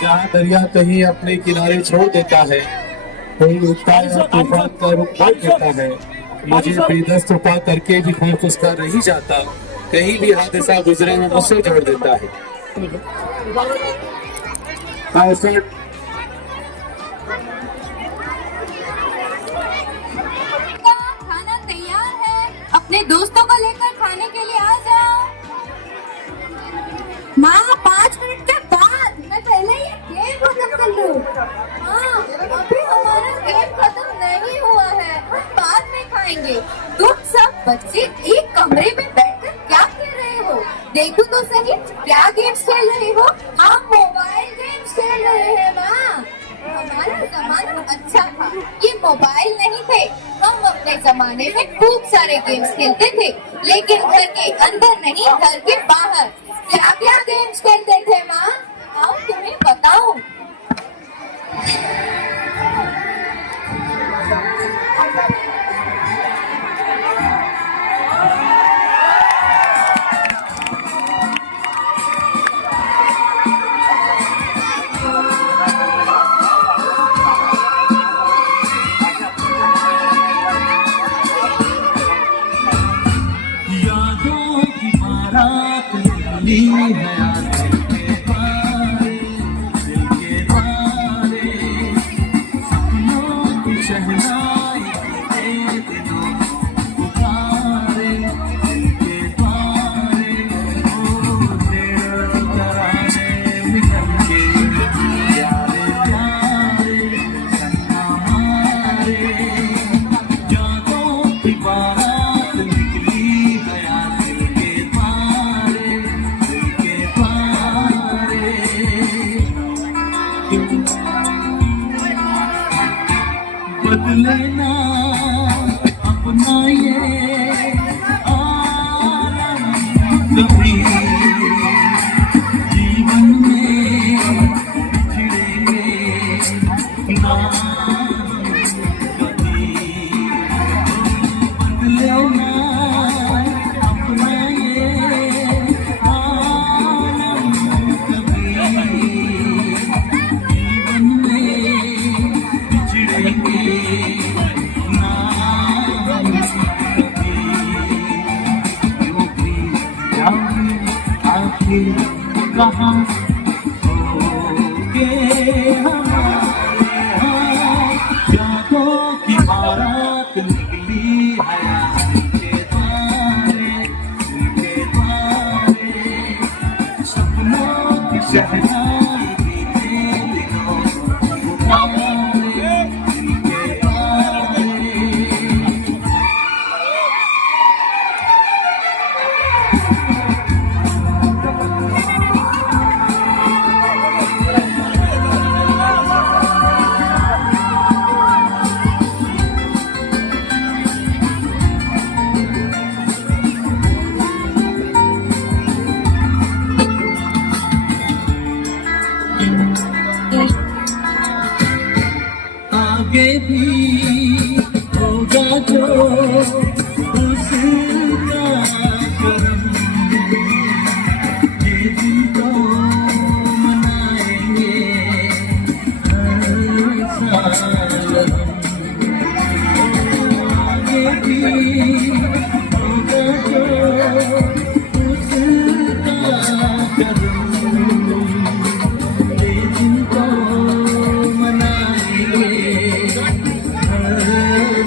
जहाँ दरिया कहीं अपने किनारे छोड़ देता है, कोई उठता है तूफान का रुख मोड़ देता है। मुझे बेदस्त पा करके भी खौफ उसका नहीं जाता, कहीं भी हादसा गुजरे वो मुझसे जोड़ देता है। खाना तैयार है, अपने दोस्तों को लेकर खाने के लिए आ जाओ। माँ 5 मिनट के बाद मैं पहले ये गेम खत्म कर लूँ। हाँ, अभी हमारा गेम खत्म नहीं हुआ है, हम बाद में खाएंगे। तुम सब बच्चे एक कमरे में बैठकर क्या खेल रहे हो? देखो तो सही, क्या गेम्स खेल रहे हो? हम मोबाइल गेम्स खेल रहे हैं माँ। हमारा जमाना अच्छा था, ये मोबाइल नहीं थे। हम अपने जमाने में खूब सारे गेम्स खेलते थे, लेकिन घर के अंदर नहीं, घर के बाहर। क्या क्या गेम्स खेलते थे माँ? आओ तुम्हें बताऊं। यादों की बारात निकली है आज के पारे, दिल के पारे, सपनों की शहनाई के दिलों को पुकारे, दिल के पारे, ओ तेरे तराने निकल के प्यारे प्यारे सन्ना मारे। यादों की बारात निकली है आज दिल के पारे, दिल के पारे। बदले ना अपना ये आलम कभी, जीवन में बिछड़ेंगे ना कभी। बदले ना अपना ये आलम कभी, जीवन में बिछड़ेंगे ना कभी। जो भी जाने आखिर कहाँ होंगे हमारे यहाँ। यादों की बारात निकली है आज दिल के पारे, दिल के पारे, सपनों की शहनाई बीते दिनों को पुकारे, दिल के पारे। आगे भी होगा जो उसका करम, ये दिन तो मनाएंगे हर साल हम। आगे भी होगा जो उसका करम, ये दिन तो मनाएंगे हर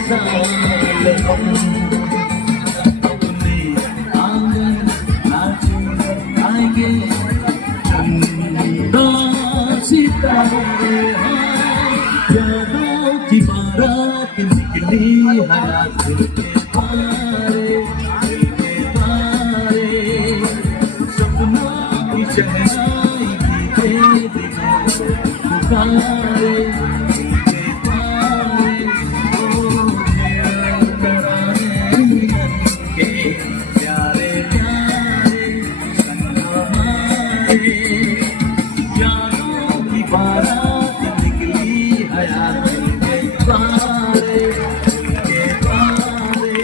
साल हम। अपने आंगन नाच आएंगे चंदा सितारे। यादों की बारात निकली है आज दिल के पारे, दिल के पारे, सपनों की शहनाई बीते दिनों को पुकारे, दिल के पारे, ओ मेरे तराने मिलन के प्यारे प्यारे सन्ना मारे। यादों की बारात निकली है आज दिल के पारे, दिल के पारे।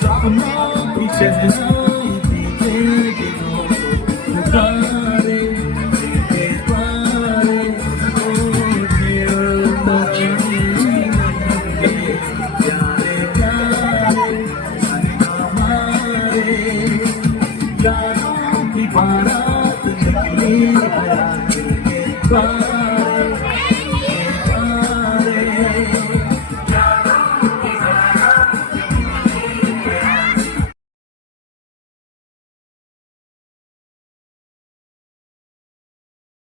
सपनों की शहनाई पीछे दिलों को पुकारे के द्वारे प्यारे प्यारे हमारे यारों की बारात निकली हरा दिल के द्वारे